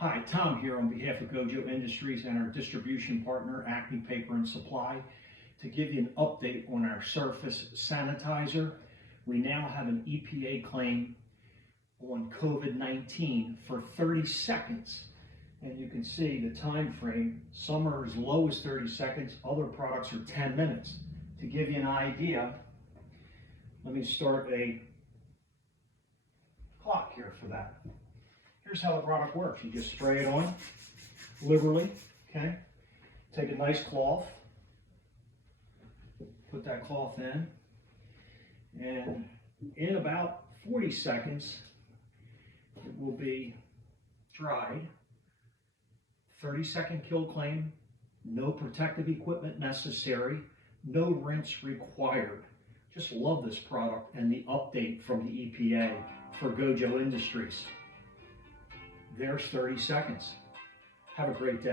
Hi, Tom here on behalf of Gojo Industries and our distribution partner, Acme Paper and Supply, to give you an update on our surface sanitizer. We now have an EPA claim on COVID-19 for 30 seconds. And you can see the time frame. Some are as low as 30 seconds, other products are 10 minutes. To give you an idea, let me start a clock here for that. Here's how the product works. You just spray it on liberally, okay? Take a nice cloth, put that cloth in, and in about 40 seconds, it will be dried. 30-second kill claim, no protective equipment necessary, no rinse required. Just love this product and the update from the EPA for Gojo Industries. There's 30 seconds. Have a great day.